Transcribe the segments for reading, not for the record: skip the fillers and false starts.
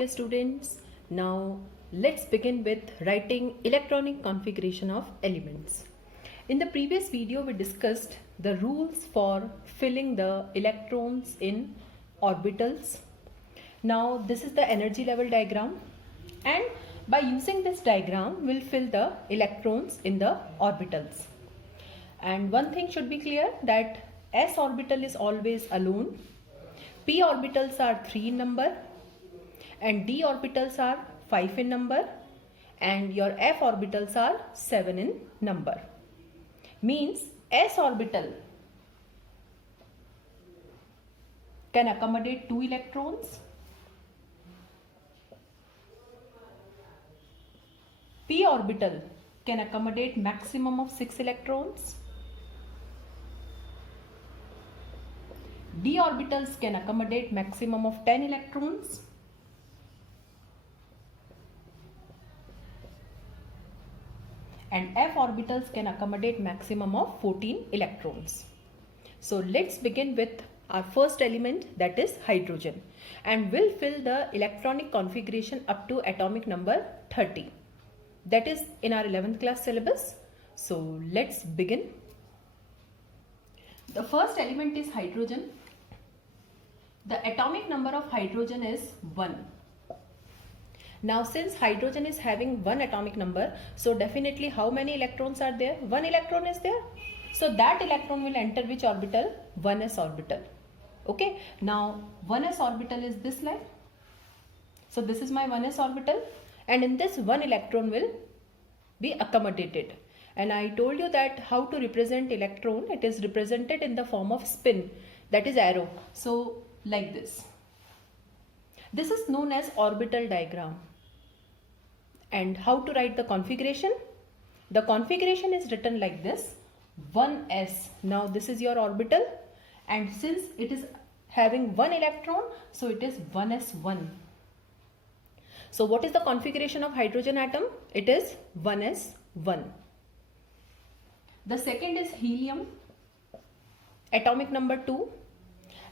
dear students. Now let's begin with writing electronic configuration of elements. In the previous video we discussed the rules for filling the electrons in orbitals. Now this is the energy level diagram, and by using this diagram we'll fill the electrons in the orbitals. And one thing should be clear, that s orbital is always alone, p orbitals are 3 in number, and d orbitals are 5 in number, and your f orbitals are 7 in number. Means s orbital can accommodate 2 electrons, p orbital can accommodate maximum of 6 electrons, d orbitals can accommodate maximum of 10 electrons, and f orbitals can accommodate maximum of 14 electrons. So let's begin with our first element, that is hydrogen, and we'll fill the electronic configuration up to atomic number 30. That is in our 11th class syllabus. So let's begin. The first element is hydrogen. The atomic number of hydrogen is 1. Now since hydrogen is having 1 atomic number, so definitely how many electrons are there? 1 electron is there. So that electron will enter which orbital? 1s orbital. Okay. Now 1s orbital is this line. So this is my 1s orbital, and in this 1 electron will be accommodated. And I told you that how to represent electron. It is represented in the form of spin, that is arrow. So like this. This is known as orbital diagram. And how to write the configuration? The configuration is written like this: 1s. Now this is your orbital, and since it is having 1 electron, so it is 1s1. So what is the configuration of hydrogen atom? It is 1s1. The second is helium, atomic number 2.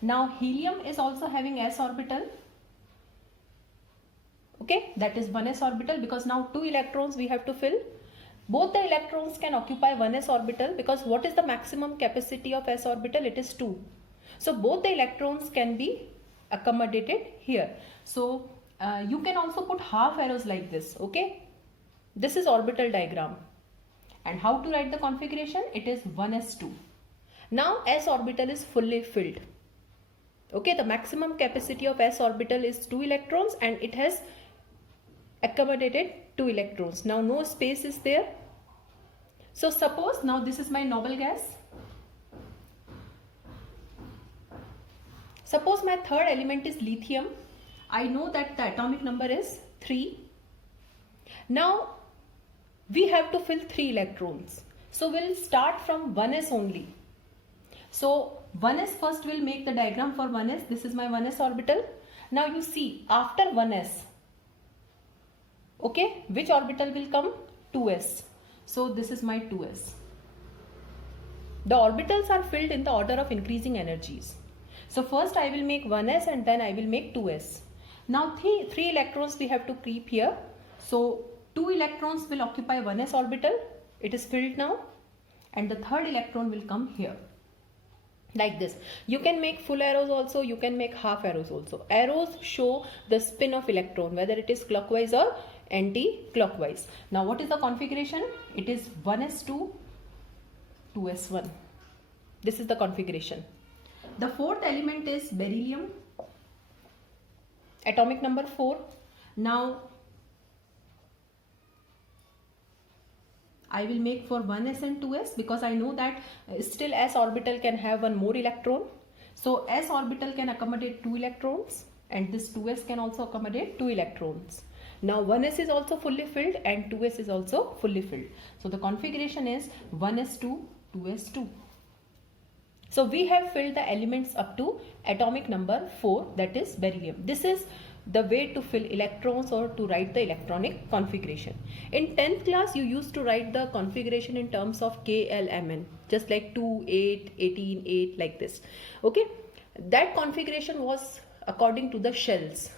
Now helium is also having s orbital. Okay, that is 1s orbital, because now 2 electrons we have to fill. Both the electrons can occupy 1s orbital, because what is the maximum capacity of s orbital? It is 2. So both the electrons can be accommodated here. So you can also put half arrows like this. Okay, this is orbital diagram. And how to write the configuration? It is 1s2. Now s orbital is fully filled. Okay, the maximum capacity of s orbital is 2 electrons, and it has accommodated 2 electrons. Now no space is there. So suppose now this is my noble gas. Suppose my third element is lithium. I know that the atomic number is 3. Now we have to fill 3 electrons. So we'll start from 1s only. So 1s first will make the diagram for 1s. This is my 1s orbital. Now you see, after 1s, okay, which orbital will come? 2s. So this is my 2s. The orbitals are filled in the order of increasing energies. So first I will make 1s and then I will make 2s. Now 3 electrons we have to keep here. So 2 electrons will occupy 1s orbital. It is filled now. And the third electron will come here. Like this. You can make full arrows also, you can make half arrows also. Arrows show the spin of electron, whether it is clockwise or anti-clockwise. Now what is the configuration? It is 1s2, 2s1. This is the configuration. The fourth element is beryllium, atomic number 4. Now I will make for 1s and 2s, because I know that still s orbital can have one more electron. So s orbital can accommodate 2 electrons, and this 2s can also accommodate 2 electrons. Now 1s is also fully filled and 2s is also fully filled. So the configuration is 1s2, 2s2. So we have filled the elements up to atomic number 4, that is beryllium. This is the way to fill electrons or to write the electronic configuration. In 10th class you used to write the configuration in terms of KLMN, just like 2, 8, 18, 8, like this. Okay, that configuration was according to the shells.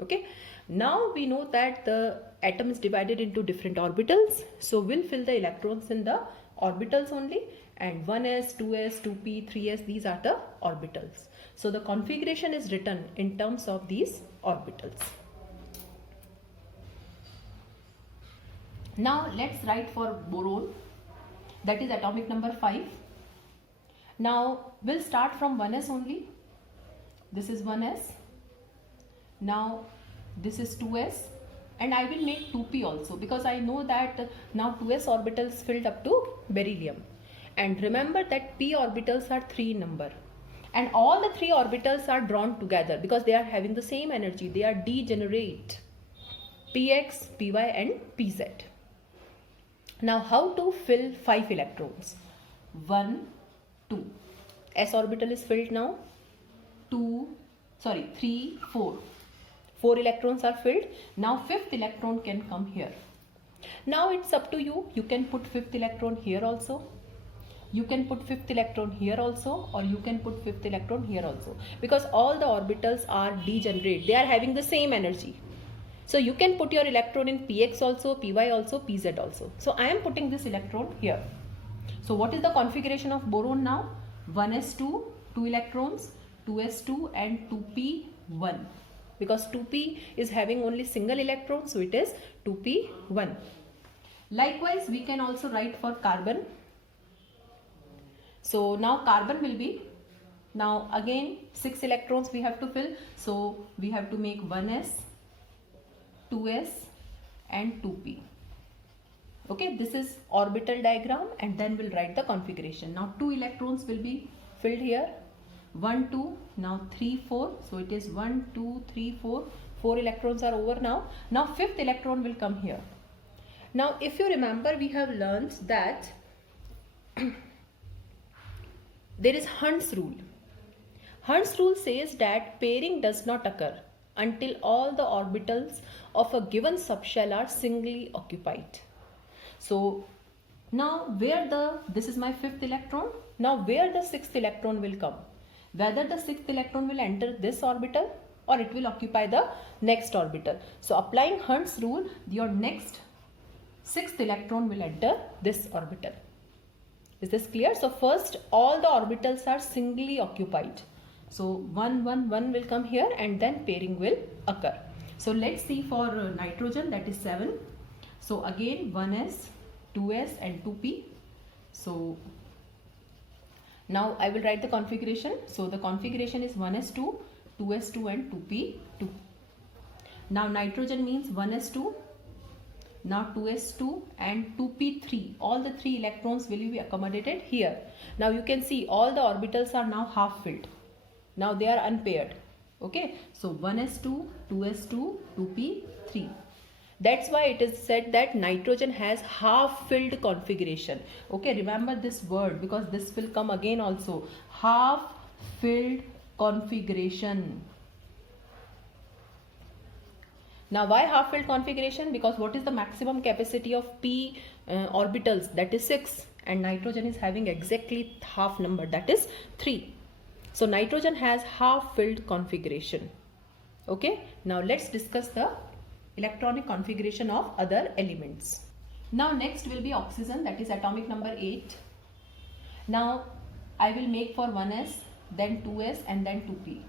Okay, Now we know that the atom is divided into different orbitals. So we'll fill the electrons in the orbitals only, and 1s, 2s, 2p, 3s, these are the orbitals. So the configuration is written in terms of these orbitals. Now let's write for boron, that is atomic number 5. Now we'll start from 1s only. This is 1s. Now this is 2s, and I will make 2p also, because I know that now 2s orbitals filled up to beryllium. And remember that p orbitals are 3 in number, and all the 3 orbitals are drawn together because they are having the same energy. They are degenerate, px, py and pz. Now how to fill 5 electrons? 1, 2. S orbital is filled now. 3, 4. 4 electrons are filled. Now 5th electron can come here. Now it's up to you. You can put 5th electron here also. You can put 5th electron here also, or you can put 5th electron here also, because all the orbitals are degenerate. They are having the same energy. So you can put your electron in px also, py also, pz also. So I am putting this electron here. So what is the configuration of boron now? 1s2, 2 electrons, 2s2 and 2p1. Because 2p is having only single electron, so it is 2p1. Likewise, we can also write for carbon. So now carbon will be, now again 6 electrons we have to fill. So we have to make 1s, 2s and 2p. Okay, this is orbital diagram, and then we'll write the configuration. Now 2 electrons will be filled here. 1, 2, now 3, 4. So it is 1, 2, 3, 4. 4 electrons are over now. Now 5th electron will come here. Now if you remember, we have learned that there is Hund's rule. Hund's rule says that pairing does not occur until all the orbitals of a given subshell are singly occupied. So now this is my 5th electron. Now where the 6th electron will come? Whether the 6th electron will enter this orbital or it will occupy the next orbital. So applying Hund's rule, your next 6th electron will enter this orbital. Is this clear? So first all the orbitals are singly occupied. So 1, 1, 1 will come here, and then pairing will occur. So let's see for nitrogen, that is 7. So again 1s, 2s and 2p. So now I will write the configuration. So the configuration is 1s2, 2s2 and 2p2. Now nitrogen means 1s2, now 2s2 and 2p3. All the 3 electrons will be accommodated here. Now you can see all the orbitals are now half filled. Now they are unpaired. Okay, so 1s2, 2s2, 2p3. That's why it is said that nitrogen has half filled configuration. Okay, remember this word, because this will come again also. Half filled configuration. Now why half filled configuration? Because what is the maximum capacity of p orbitals? That is 6, and nitrogen is having exactly half number, that is 3. So nitrogen has half filled configuration. Okay, now let's discuss the electronic configuration of other elements. Now next will be oxygen, that is atomic number 8. Now I will make for 1s, then 2s and then 2p.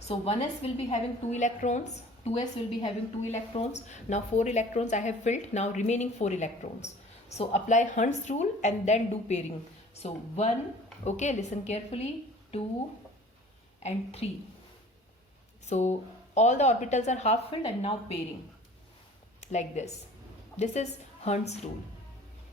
So 1s will be having 2 electrons, 2s will be having 2 electrons. Now 4 electrons I have filled, now remaining 4 electrons. So apply Hund's rule and then do pairing. So 1, okay, listen carefully, 2 and 3. So all the orbitals are half filled, and now pairing like this. This is Hund's rule.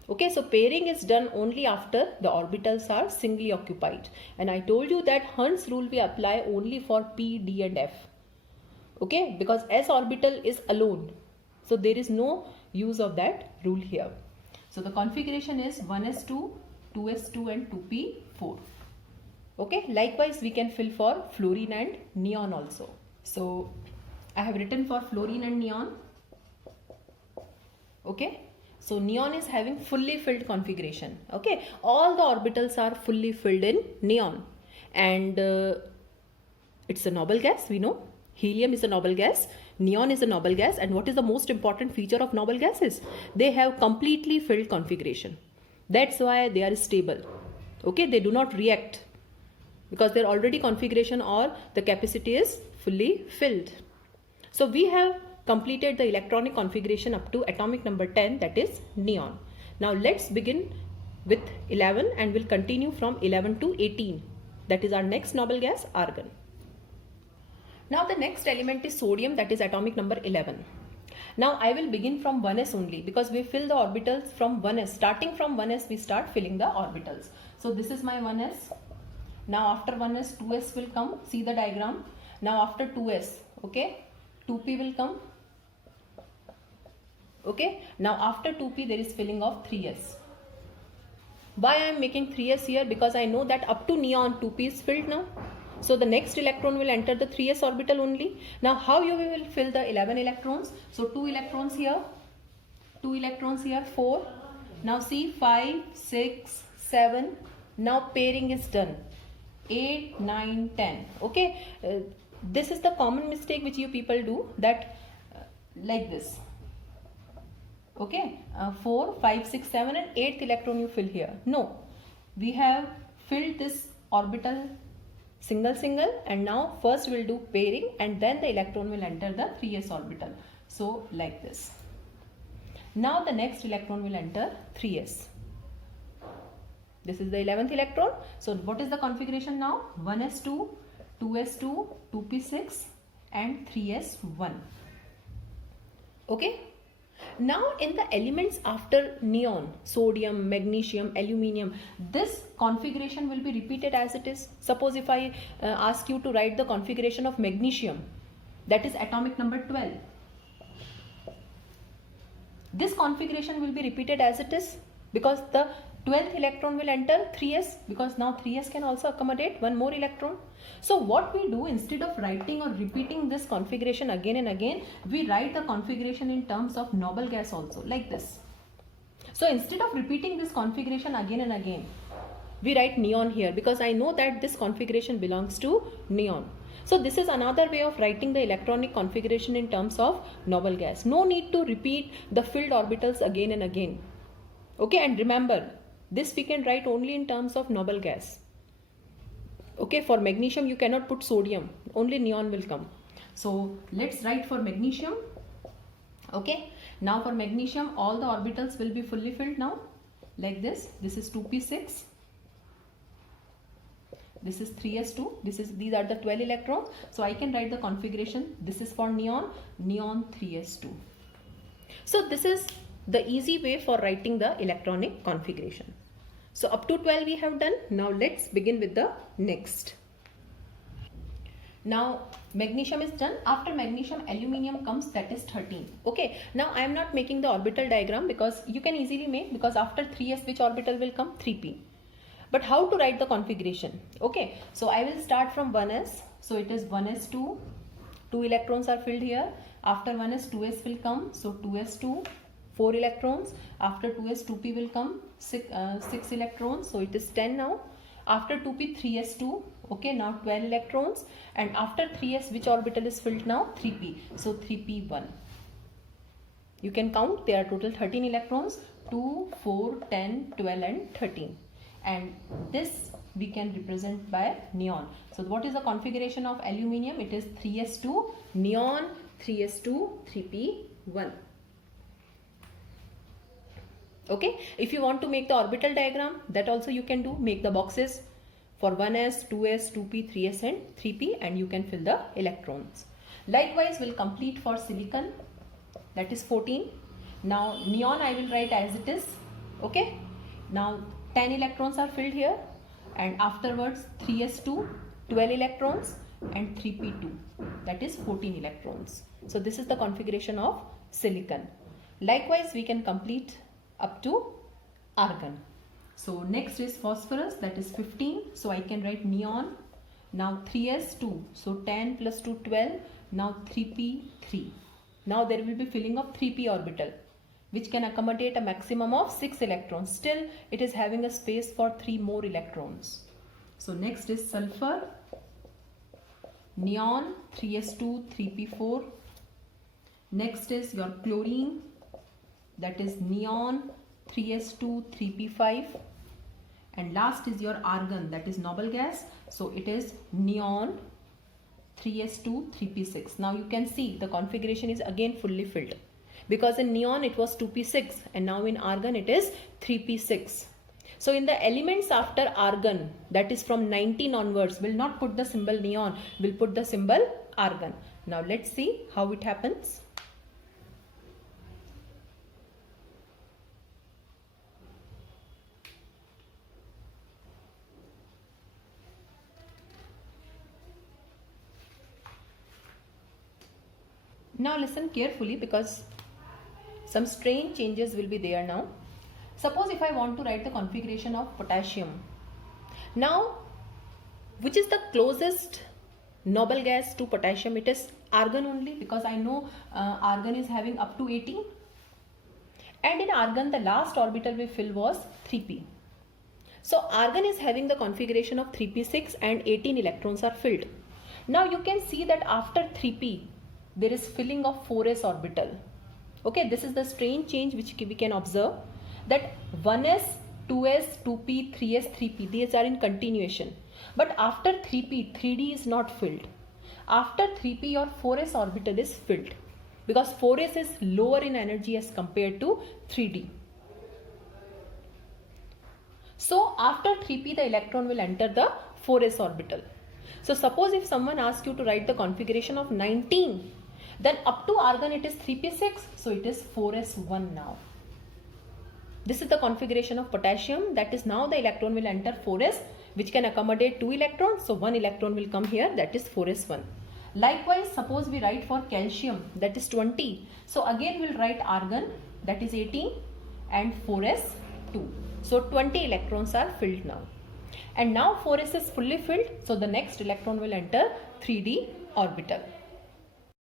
Okay, so pairing is done only after the orbitals are singly occupied, and I told you that Hund's rule we apply only for p, d and f. Okay, because s orbital is alone, so there is no use of that rule here. So the configuration is 1s2, 2s2 and 2p4. Okay, likewise we can fill for fluorine and neon also. So I have written for fluorine and neon. Okay, so neon is having fully filled configuration. Okay, all the orbitals are fully filled in neon, and it's a noble gas, we know. Helium is a noble gas. Neon is a noble gas, and what is the most important feature of noble gases? They have completely filled configuration. That's why they are stable. Okay, they do not react because their already configuration or the capacity is fully filled. So we have completed the electronic configuration up to atomic number 10, that is neon. Now let's begin with 11 and we'll continue from 11 to 18. That is our next noble gas, argon. Now the next element is sodium, that is atomic number 11. Now I will begin from 1s only because we fill the orbitals from 1s. Starting from 1s we start filling the orbitals. So this is my 1s. Now after 1s 2s will come. See the diagram. Now after 2s, okay, 2p will come. Okay, now after 2p there is filling of 3s. Why I am making 3s here? Because I know that up to neon 2p is filled now. So the next electron will enter the 3s orbital only. Now how you will fill the 11 electrons? So 2 electrons here, 2 electrons here, 4. Now see 5, 6, 7. Now pairing is done. 8, 9, 10. Okay, this is the common mistake which you people do, that like this. Okay, 4, 5, 6, 7 and 8th electron you fill here. No, we have filled this orbital single and now first we'll do pairing and then the electron will enter the 3s orbital. So like this. Now the next electron will enter 3s. This is the 11th electron. So what is the configuration now? 1s2, 2s2, 2p6 and 3s1. Okay. Now in the elements after neon, sodium, magnesium, aluminium, this configuration will be repeated as it is. Suppose if I ask you to write the configuration of magnesium, that is atomic number 12. This configuration will be repeated as it is because the 12th electron will enter 3s, because now 3s can also accommodate one more electron. So what we do, instead of writing or repeating this configuration again and again, we write the configuration in terms of noble gas also, like this. So instead of repeating this configuration again and again, we write neon here because I know that this configuration belongs to neon. So this is another way of writing the electronic configuration in terms of noble gas. No need to repeat the filled orbitals again and again. Okay, and remember, this we can write only in terms of noble gas. Okay, for magnesium you cannot put sodium, only neon will come. So let's write for magnesium. Okay, now for magnesium all the orbitals will be fully filled now, like this. This is 2p6, this is 3s2, these are the 12 electrons. So I can write the configuration. This is for neon, neon 3s2. So this is the easy way for writing the electronic configuration. So up to 12 we have done. Now let's begin with the next. Now magnesium is done. After magnesium, aluminium comes, that is 13. Okay, now I am not making the orbital diagram because you can easily make, because after 3s which orbital will come? 3p. But how to write the configuration? Okay, so I will start from 1s. So it is 1s2, 2 electrons are filled here. After 1s 2s will come, so 2s2, 4 electrons. After 2s 2p will come, 6 electrons, so it is 10 now. After 2p 3s2, okay, now 12 electrons. And after 3s which orbital is filled now? 3p, so 3p1. You can count, there are total 13 electrons, 2, 4, 10, 12 and 13. And this we can represent by neon. So what is the configuration of aluminium? It is 3s2 neon, 3s2 3p1. Okay, if you want to make the orbital diagram, that also you can do. Make the boxes for 1s, 2s, 2p, 3s and 3p, and you can fill the electrons. Likewise we'll complete for silicon, that is 14. Now neon I will write as it is. Okay, now 10 electrons are filled here, and afterwards 3s2, 12 electrons and 3p2, that is 14 electrons. So this is the configuration of silicon. Likewise we can complete up to argon. So next is phosphorus, that is 15. So I can write neon. Now 3s2, so 10 plus 2 12. Now 3p3. Now there will be filling of 3p orbital, which can accommodate a maximum of 6 electrons. Still it is having a space for 3 more electrons. So next is sulfur, neon, 3s2, 3p4. Next is your chlorine, that is neon, 3s2 3p5. And last is your argon, that is noble gas, so it is neon, 3s2 3p6. Now you can see the configuration is again fully filled, because in neon it was 2p6 and now in argon it is 3p6. So in the elements after argon, that is from 19 onwards, will not put the symbol neon, will put the symbol argon. Now let's see how it happens. Now listen carefully, because some strange changes will be there now. Suppose if I want to write the configuration of potassium. Now, which is the closest noble gas to potassium? It is argon only, because I know argon is having up to 18. And in argon, the last orbital we fill was 3p. So argon is having the configuration of 3p6 and 18 electrons are filled. Now you can see that after 3p, there is filling of 4s orbital. Okay, this is the strange change which we can observe, that 1s, 2s, 2p, 3s, 3p, these are in continuation. But after 3p, 3d is not filled. After 3p, your 4s orbital is filled, because 4s is lower in energy as compared to 3d. So after 3p, the electron will enter the 4s orbital. So suppose if someone asks you to write the configuration of 19, then up to argon it is 3p6, so it is 4s1 now. This is the configuration of potassium, that is now the electron will enter 4s, which can accommodate 2 electrons, so 1 electron will come here, that is 4s1. Likewise, suppose we write for calcium, that is 20, so again we'll write argon, that is 18, and 4s2. So 20 electrons are filled now. And now 4s is fully filled, so the next electron will enter 3d orbital.